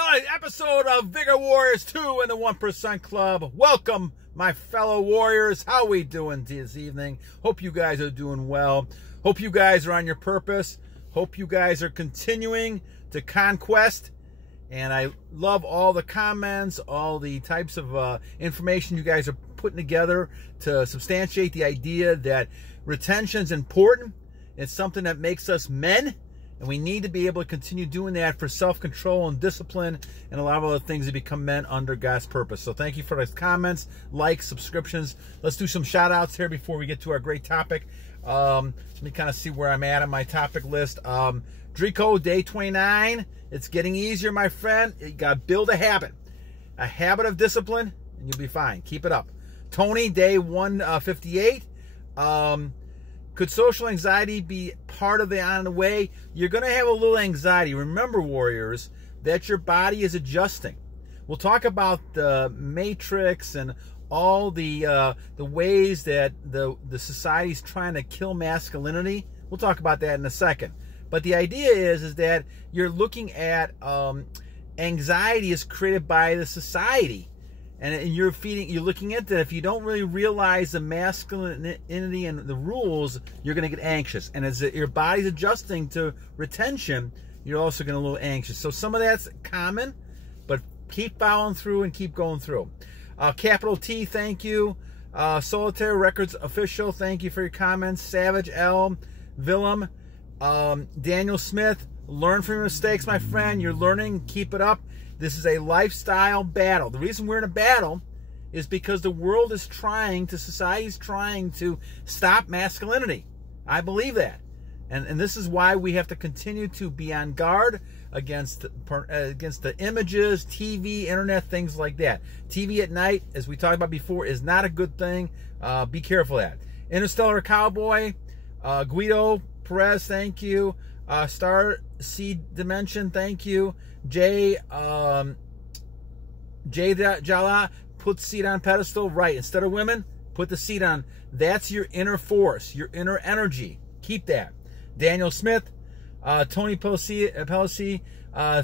Another episode of Vigor Warriors 2 in the 1% Club. Welcome, my fellow warriors. How we doing this evening? Hope you guys are doing well. Hope you guys are on your purpose. Hope you guys are continuing to conquest. And I love all the comments, all the types of information you guys are putting together to substantiate the idea that retention is important. It's something that makes us men. And we need to be able to continue doing that for self-control and discipline and a lot of other things to become men under God's purpose. So thank you for those comments, likes, subscriptions. Let's do some shout-outs here before we get to our great topic. Let me kind of see where I'm at on my topic list. Dreeco, day 29. It's getting easier, my friend. You got to build a habit of discipline, and you'll be fine. Keep it up. Tony, day 158. Could social anxiety be part of the on the way? You're going to have a little anxiety. Remember, warriors, that your body is adjusting. We'll talk about the matrix and all the ways that the society's trying to kill masculinity. We'll talk about that in a second. But the idea is that you're looking at anxiety is created by the society. And you're looking at that. If you don't really realize the masculinity and the rules, you're going to get anxious. And as your body's adjusting to retention, you're also going to get a little anxious. So some of that's common, but keep following through and keep going through. Capital T, thank you. Soulitaire Records Official, thank you for your comments. Savage L, Villem, Daniel Smith, learn from your mistakes, my friend. You're learning. Keep it up. This is a lifestyle battle. The reason we're in a battle is because the world is society's trying to stop masculinity. I believe that. And this is why we have to continue to be on guard against the images, TV, internet, things like that. TV at night, as we talked about before, is not a good thing. Be careful of that. Interstellar Cowboy, Guido Perez, thank you. Starseedimension, thank you. Jallah, put seat on pedestal. Right. Instead of women, put the seat on. That's your inner force, your inner energy. Keep that. Daniel Smith, Tony Pellicci,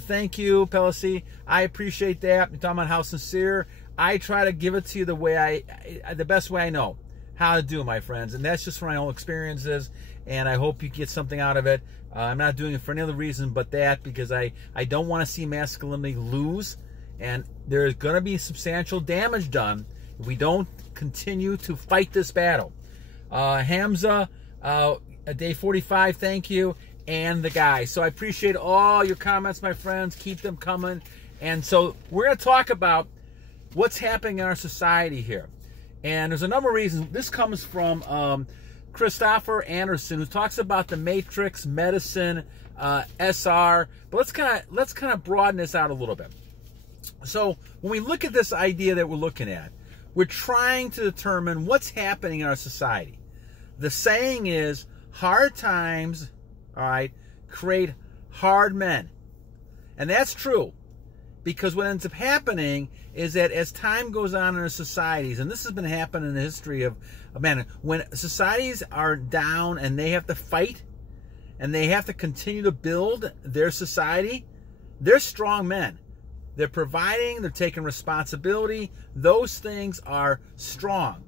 thank you, Pellicci. I appreciate that. You're talking about how sincere. I try to give it to you the best way I know how to do, my friends. And that's just from my own experiences. And I hope you get something out of it. I'm not doing it for any other reason but that, because I don't want to see masculinity lose. And there's going to be substantial damage done if we don't continue to fight this battle. Hamza, day 45, thank you. And the guy. So I appreciate all your comments, my friends. Keep them coming. And so we're going to talk about what's happening in our society here. And there's a number of reasons. This comes from Christoffer Anderson, who talks about the matrix, medicine, SR. But let's kind of broaden this out a little bit. So when we look at this idea that we're looking at, we're trying to determine what's happening in our society. The saying is, hard times, all right, create hard men. And that's true. Because what ends up happening is that as time goes on in our societies, and this has been happening in the history of man, when societies are down and they have to fight and they have to continue to build their society, they're strong men. They're providing, they're taking responsibility. Those things are strong.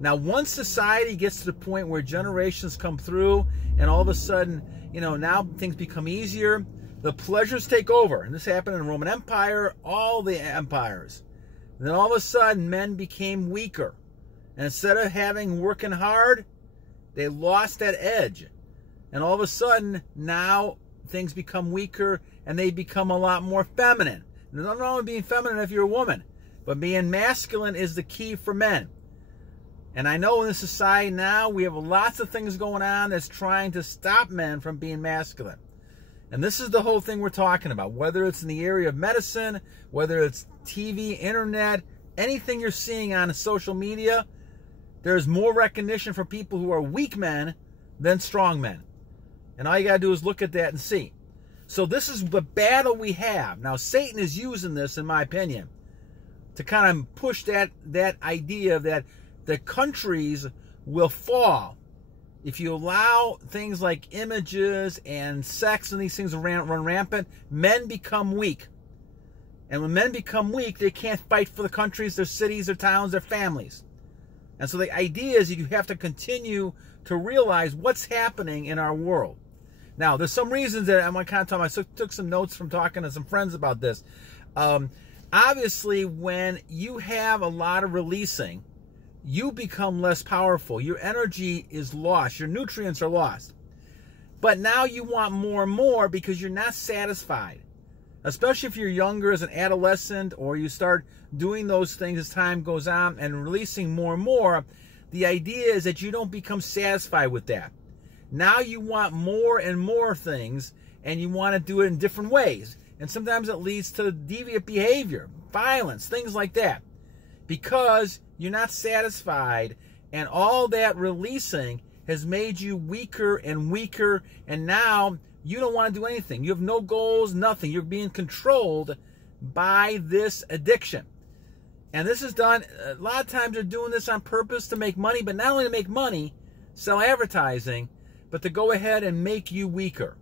Now, once society gets to the point where generations come through and all of a sudden, now things become easier, the pleasures take over. And this happened in the Roman Empire, all the empires. And then all of a sudden, men became weaker. And instead of working hard, they lost that edge. And all of a sudden, now things become weaker and they become a lot more feminine. And there's nothing wrong with being feminine if you're a woman. But being masculine is the key for men. And I know in this society now, we have lots of things going on that's trying to stop men from being masculine. And this is the whole thing we're talking about. Whether it's in the area of medicine, whether it's TV, internet, anything you're seeing on social media, there's more recognition for people who are weak men than strong men. And all you got to do is look at that and see. So this is the battle we have. Now, Satan is using this, in my opinion, to kind of push that idea that the countries will fall if you allow things like images and sex and these things to run rampant. Men become weak. And when men become weak, they can't fight for the countries, their cities, their towns, their families. And so the idea is you have to continue to realize what's happening in our world. Now, there's some reasons that I'm going to kind of talk about. I took some notes from talking to some friends about this. Obviously, when you have a lot of releasing, you become less powerful. Your energy is lost. Your nutrients are lost. But now you want more and more because you're not satisfied. Especially if you're younger as an adolescent, or you start doing those things as time goes on and releasing more and more, the idea is that you don't become satisfied with that. Now you want more and more things, and you want to do it in different ways. And sometimes it leads to deviant behavior, violence, things like that. Because you're not satisfied, and all that releasing has made you weaker and weaker, and now you don't want to do anything. You have no goals, nothing. You're being controlled by this addiction. And this is done, a lot of times they're doing this on purpose to make money, but not only to make money, sell advertising, but to go ahead and make you weaker.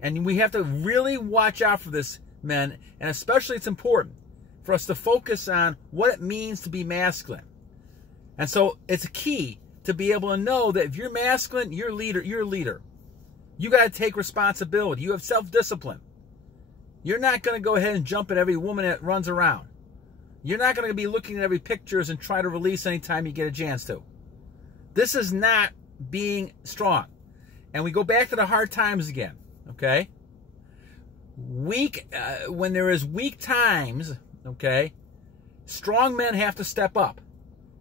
And we have to really watch out for this, men, and especially it's important for us to focus on what it means to be masculine. And so it's key to be able to know that if you're masculine, you're a leader. You got to take responsibility. You have self-discipline. You're not going to go ahead and jump at every woman that runs around. You're not going to be looking at every pictures and try to release anytime you get a chance to. This is not being strong. And we go back to the hard times again, okay? When there is weak times, okay, strong men have to step up.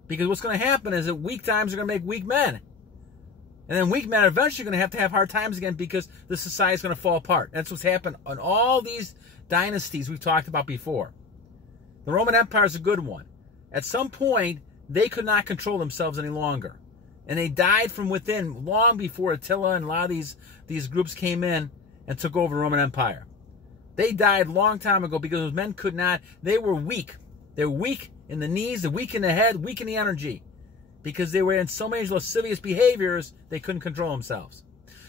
Because what's going to happen is that weak times are going to make weak men. And then weak men are eventually going to have hard times again because the society is going to fall apart. That's what's happened on all these dynasties we've talked about before. The Roman Empire is a good one. At some point, they could not control themselves any longer. And they died from within long before Attila and a lot of these groups came in and took over the Roman Empire. They died a long time ago because those men could not, they were weak. They were weak in the knees, they're weak in the head, weak in the energy. Because they were in so many lascivious behaviors, they couldn't control themselves.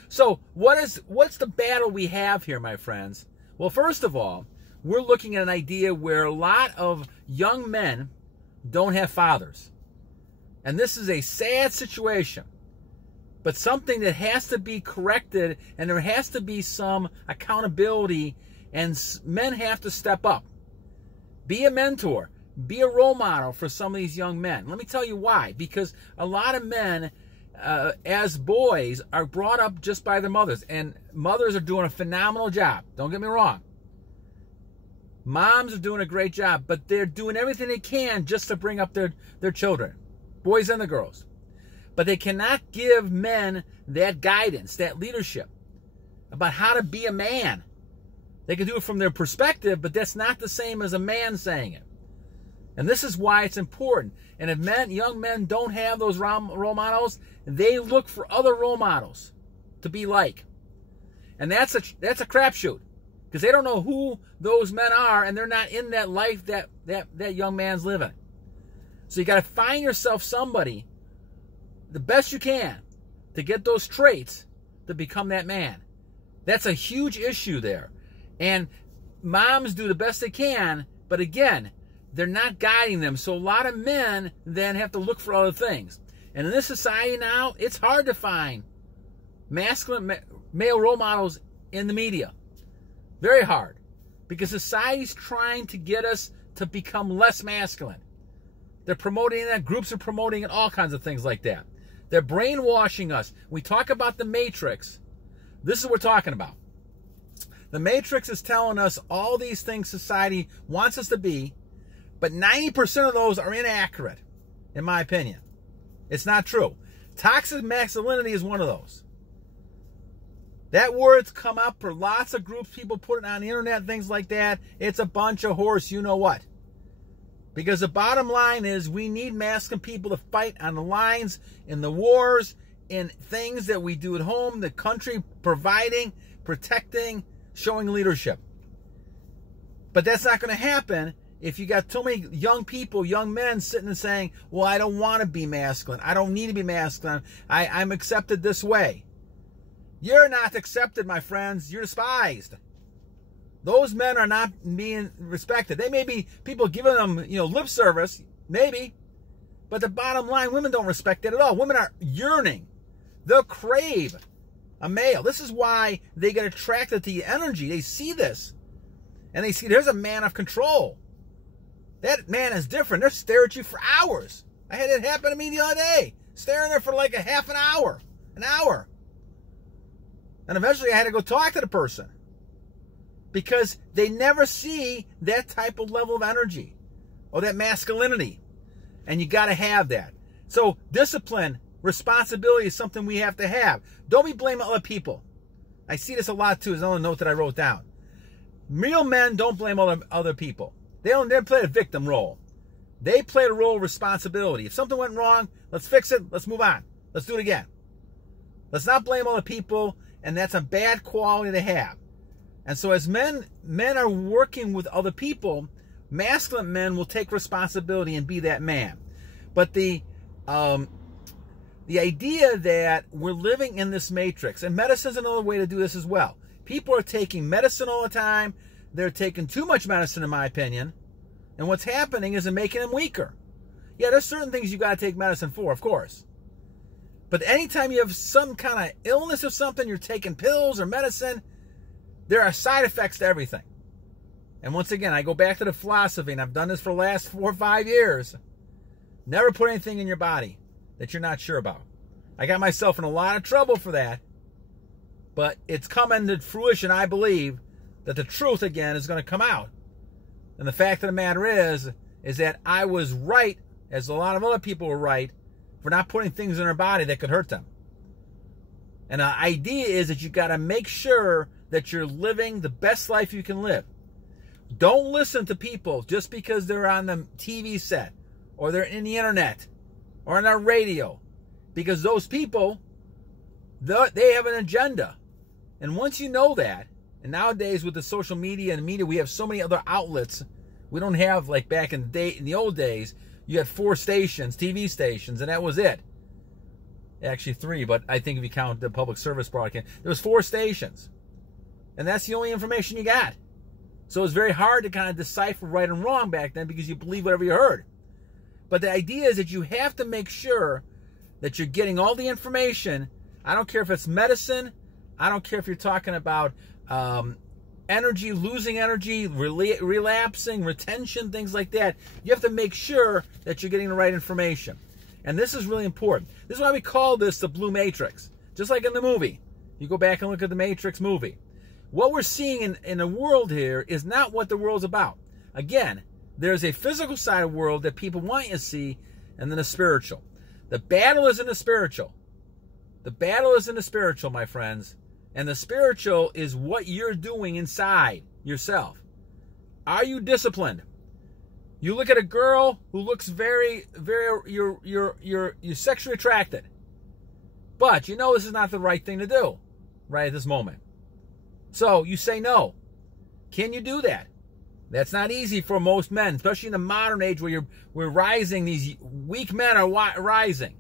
So what's the battle we have here, my friends? Well, first of all, we're looking at an idea where a lot of young men don't have fathers. And this is a sad situation, but something that has to be corrected, and there has to be some accountability, and men have to step up. Be a mentor. Be a role model for some of these young men. Let me tell you why. Because a lot of men, as boys, are brought up just by their mothers. And mothers are doing a phenomenal job. Don't get me wrong. Moms are doing a great job. But they're doing everything they can just to bring up their children. Boys and the girls. But they cannot give men that guidance, that leadership about how to be a man. They can do it from their perspective, but that's not the same as a man saying it. And this is why it's important. And if young men don't have those role models, they look for other role models to be like. And that's a crapshoot. Because they don't know who those men are, and they're not in that life that young man's living. So you got to find yourself somebody, the best you can, to get those traits to become that man. That's a huge issue there. And moms do the best they can, but again, they're not guiding them. So a lot of men then have to look for other things. And in this society now, it's hard to find masculine male role models in the media. Very hard. Because society's trying to get us to become less masculine. They're promoting that. Groups are promoting it. All kinds of things like that. They're brainwashing us. We talk about the Matrix. This is what we're talking about. The Matrix is telling us all these things society wants us to be, but 90% of those are inaccurate, in my opinion. It's not true. Toxic masculinity is one of those. That word's come up for lots of groups. People put it on the internet, things like that. It's a bunch of horse, you know what. Because the bottom line is we need masculine people to fight on the lines, in the wars, in things that we do at home, the country providing, protecting, showing leadership. But that's not going to happen if you got too many young people, young men sitting and saying, well, I don't want to be masculine. I don't need to be masculine. I'm accepted this way. You're not accepted, my friends. You're despised. Those men are not being respected. They may be people giving them, lip service, maybe. But the bottom line, women don't respect it at all. Women are yearning. They'll crave a male. This is why they get attracted to the energy. They see this. And they see there's a man of control. That man is different. They'll stare at you for hours. I had it happen to me the other day. Staring there for like a half an hour. An hour. And eventually I had to go talk to the person. Because they never see that type of level of energy. Or that masculinity. And you got to have that. So discipline, responsibility is something we have to have. Don't be blaming other people. I see this a lot too. There's another note that I wrote down. Real men don't blame other people. They don't play the victim role. They play the role of responsibility. If something went wrong, let's fix it. Let's move on. Let's do it again. Let's not blame other people. And that's a bad quality to have. And so as men are working with other people, masculine men will take responsibility and be that man. But the idea that we're living in this matrix, and medicine's another way to do this as well. People are taking medicine all the time. They're taking too much medicine, in my opinion. And what's happening is they're making them weaker. Yeah, there's certain things you got to take medicine for, of course. But anytime you have some kind of illness or something, you're taking pills or medicine, there are side effects to everything. And once again, I go back to the philosophy, and I've done this for the last 4 or 5 years. Never put anything in your body that you're not sure about. I got myself in a lot of trouble for that. But it's coming to fruition, I believe, that the truth, again, is going to come out. And the fact of the matter is that I was right, as a lot of other people were right, for not putting things in their body that could hurt them. And the idea is that you got to make sure that you're living the best life you can live. Don't listen to people just because they're on the TV set, or they're in the internet, or on our radio. Because those people, they have an agenda. And once you know that, and nowadays with the social media and media, we have so many other outlets. We don't have, like back in the old days, you had 4 stations, TV stations, and that was it. Actually 3, but I think if you count the public service broadcast, there was 4 stations. And that's the only information you got. So it was very hard to kind of decipher right and wrong back then because you believe whatever you heard. But the idea is that you have to make sure that you're getting all the information. I don't care if it's medicine. I don't care if you're talking about energy, losing energy, relapsing, retention, things like that. You have to make sure that you're getting the right information. And this is really important. This is why we call this the Blue Matrix. Just like in the movie. You go back and look at the Matrix movie. What we're seeing in the world here is not what the world's about. Again, there's a physical side of the world that people want you to see, and then a spiritual. The battle is in the spiritual. The battle is in the spiritual, my friends. And the spiritual is what you're doing inside yourself. Are you disciplined? You look at a girl who looks very, you're sexually attracted. But you know this is not the right thing to do right at this moment. So you say no. Can you do that? That's not easy for most men, especially in the modern age where we're rising. These weak men are rising.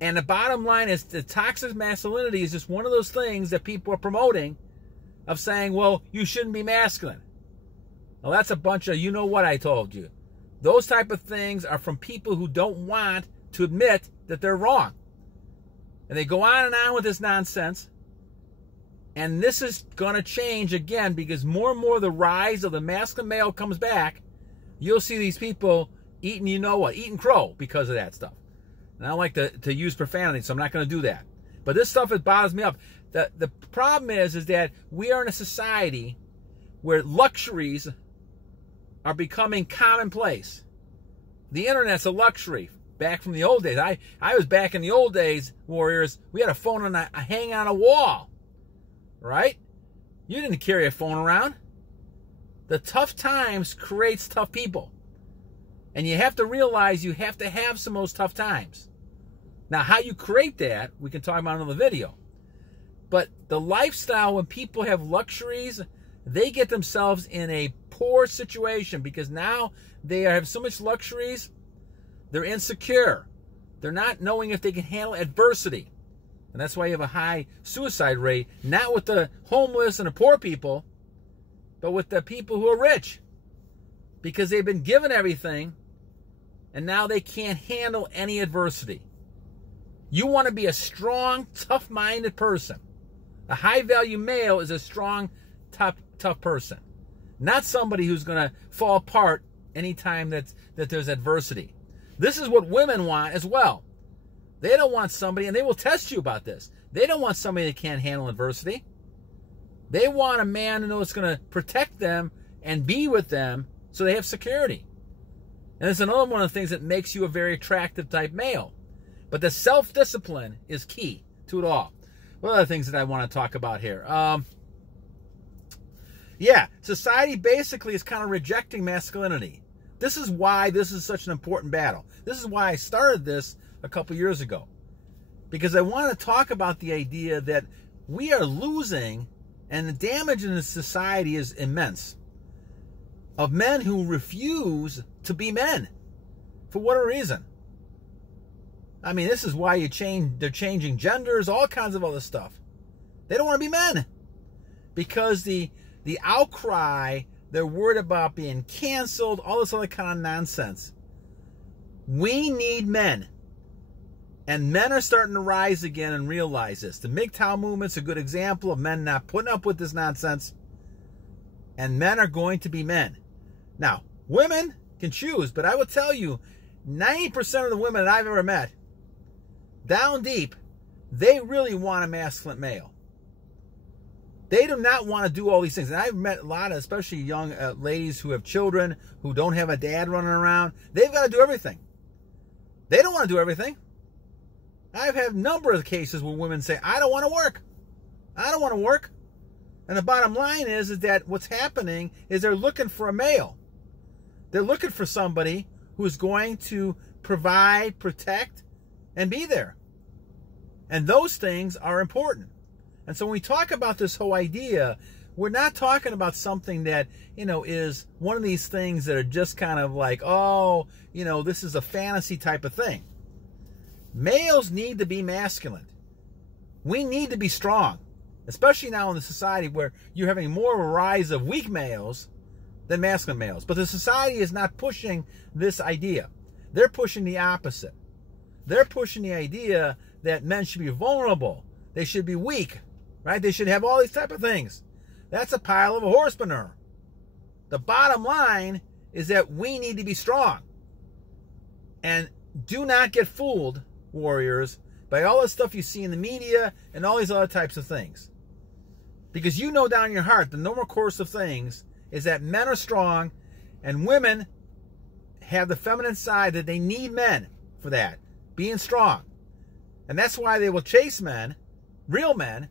And the bottom line is the toxic masculinity is just one of those things that people are promoting of saying, well, you shouldn't be masculine. Well, that's a bunch of, you know what I told you. Those type of things are from people who don't want to admit that they're wrong. And they go on and on with this nonsense. And this is going to change again because more and more the rise of the masculine male comes back. You'll see these people eating, you know what, eating crow because of that stuff. And I don't like to use profanity, so I'm not going to do that. But this stuff, it bothers me up. The problem is that we are in a society where luxuries are becoming commonplace. The internet's a luxury. Back from the old days. I was back in the old days, Warriors. We had a phone hanging on a wall. Right? You didn't carry a phone around. The tough times creates tough people. And you have to realize you have to have some of those tough times. Now, how you create that, we can talk about in another video. But the lifestyle, when people have luxuries, they get themselves in a poor situation because now they have so much luxuries, they're insecure. They're not knowing if they can handle adversity. And that's why you have a high suicide rate, not with the homeless and the poor people, but with the people who are rich. Because they've been given everything, and now they can't handle any adversity. You want to be a strong, tough-minded person. A high-value male is a strong, tough person. Not somebody who's going to fall apart anytime that there's adversity. This is what women want as well. They don't want somebody, and they will test you about this. They don't want somebody that can't handle adversity. They want a man to know it's going to protect them and be with them so they have security. And it's another one of the things that makes you a very attractive type male. But the self-discipline is key to it all. What other things that I want to talk about here? Yeah, society basically is kind of rejecting masculinity. This is why this is such an important battle. This is why I started this a couple years ago. Because I want to talk about the idea that we are losing, and the damage in the society is immense, of men who refuse to be men for whatever reason. I mean, this is why they're changing genders, all kinds of other stuff. They don't want to be men because the outcry, they're worried about being canceled, all this other kind of nonsense. We need men. And men are starting to rise again and realize this. The MGTOW movement's a good example of men not putting up with this nonsense. And men are going to be men. Now, women can choose, but I will tell you, 90% of the women that I've ever met, down deep, they really want a masculine male. They do not want to do all these things. And I've met a lot of, especially young ladies who have children, who don't have a dad running around. They've got to do everything. They don't want to do everything. I've had a number of cases where women say, I don't want to work. I don't want to work. And the bottom line is that what's happening is they're looking for a male. They're looking for somebody who's going to provide, protect, and be there. And those things are important. And so when we talk about this whole idea, we're not talking about something that, is one of these things that are just kind of like, oh, this is a fantasy type of thing. Males need to be masculine. We need to be strong, especially now in the society where you're having more of a rise of weak males than masculine males. But the society is not pushing this idea. They're pushing the opposite. They're pushing the idea that men should be vulnerable. They should be weak, right? They should have all these type of things. That's a pile of a horse manure. The bottom line is that we need to be strong. And do not get fooled, warriors, by all the stuff you see in the media and all these other types of things. Because you know down in your heart, the normal course of things is that men are strong and women have the feminine side that they need men for that, being strong. And that's why they will chase men, real men,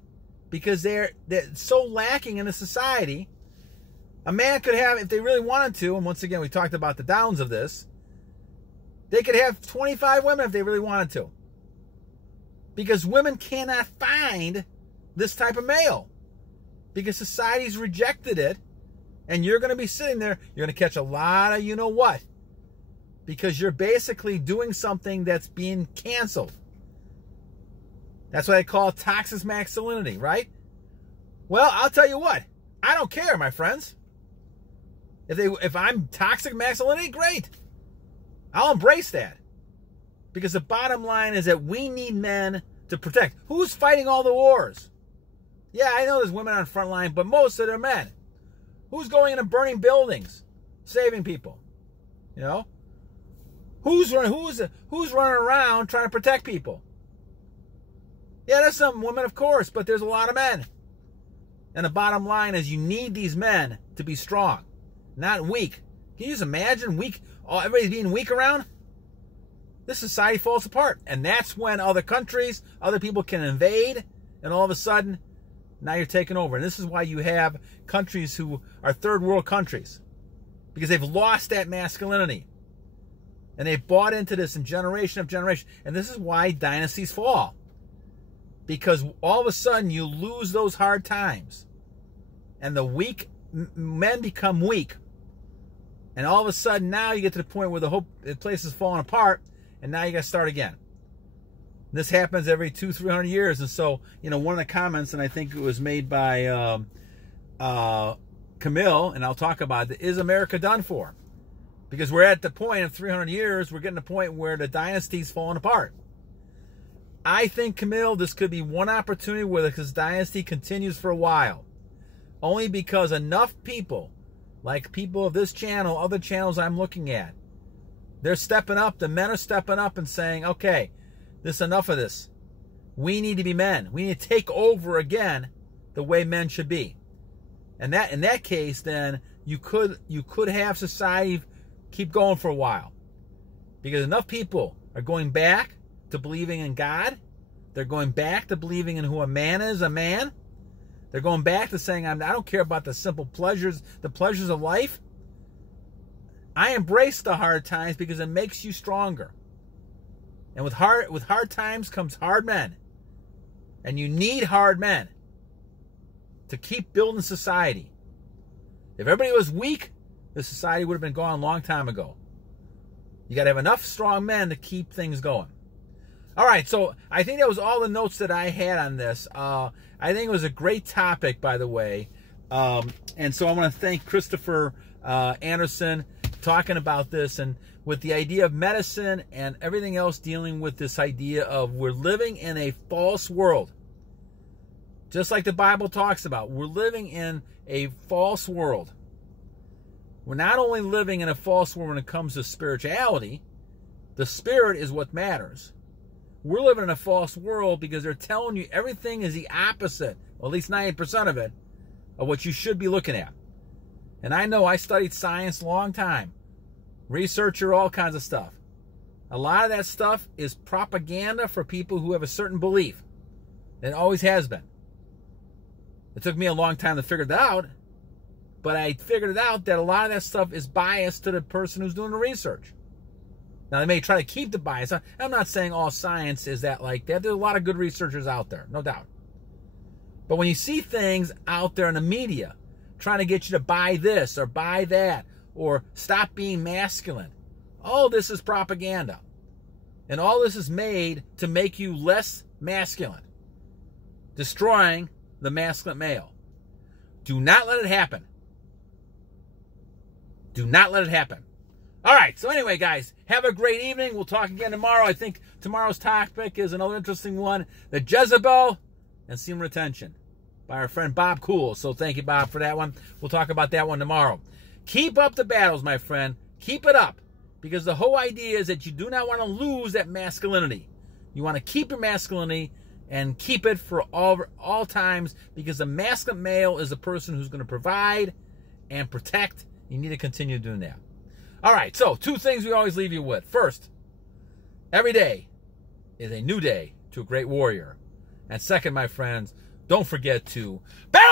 because they're so lacking in the society. A man could have, if they really wanted to, and once again, we talked about the downs of this, they could have 25 women if they really wanted to. Because women cannot find this type of male. Because society's rejected it. And you're going to be sitting there, you're going to catch a lot of you-know-what. Because you're basically doing something that's being canceled. That's what I call toxic masculinity, right? Well, I'll tell you what. I don't care, my friends. If I'm toxic masculinity, great. I'll embrace that. Because the bottom line is that we need men to protect. Who's fighting all the wars? Yeah, I know there's women on the front line, but most of them are men. Who's going into burning buildings, saving people? Who's running around trying to protect people? Yeah, there's some women, of course, but there's a lot of men. And the bottom line is you need these men to be strong, not weak. Can you just imagine weak? Everybody's being weak around? This society falls apart. And that's when other countries, other people can invade, and all of a sudden, now you're taking over. And this is why you have countries who are third world countries. Because they've lost that masculinity. And they've bought into this in generation after generation. And this is why dynasties fall. Because all of a sudden you lose those hard times. And the weak men become weak. And all of a sudden now you get to the point where the place is falling apart. And now you got to start again. This happens every 200-300 years. And so, one of the comments, and I think it was made by Camille, and I'll talk about it, is America done for? Because we're at the point in 300 years, we're getting to the point where the dynasty's falling apart. I think, Camille, this could be one opportunity where this dynasty continues for a while. Only because enough people, like people of this channel, other channels I'm looking at, they're stepping up. The men are stepping up and saying, okay, this enough of this. We need to be men. We need to take over again the way men should be. And that, in that case, then you could have society keep going for a while. Because enough people are going back to believing in God. They're going back to believing in who a man is, a man. They're going back to saying, I don't care about the simple pleasures, the pleasures of life. I embrace the hard times because it makes you stronger. And with hard times comes hard men. And you need hard men to keep building society. If everybody was weak, the society would have been gone a long time ago. You got to have enough strong men to keep things going. All right, so I think that was all the notes that I had on this. I think it was a great topic, by the way. And so I want to thank Christoffer Anderson talking about this, and with the idea of medicine and everything else dealing with this idea of we're living in a false world. Just like the Bible talks about, we're living in a false world. We're not only living in a false world when it comes to spirituality, the spirit is what matters. We're living in a false world because they're telling you everything is the opposite, or at least 90% of it, of what you should be looking at. And I know I studied science a long time. Researcher, all kinds of stuff. A lot of that stuff is propaganda for people who have a certain belief. It always has been. It took me a long time to figure that out, but I figured it out that a lot of that stuff is biased to the person who's doing the research. Now, they may try to keep the bias. I'm not saying all science is that like that. There's a lot of good researchers out there, no doubt. But when you see things out there in the media trying to get you to buy this or buy that or stop being masculine, all this is propaganda. And all this is made to make you less masculine, destroying the masculine male. Do not let it happen. Do not let it happen. All right, so anyway, guys, have a great evening. We'll talk again tomorrow. I think tomorrow's topic is another interesting one, the Jezebel and semen retention by our friend Bob Cool. So thank you, Bob, for that one. We'll talk about that one tomorrow. Keep up the battles, my friend. Keep it up, because the whole idea is that you do not want to lose that masculinity. You want to keep your masculinity and keep it for all times, because the masculine male is the person who's going to provide and protect. You need to continue doing that. All right, so 2 things we always leave you with. First, every day is a new day to a great warrior. And second, my friends, don't forget to battle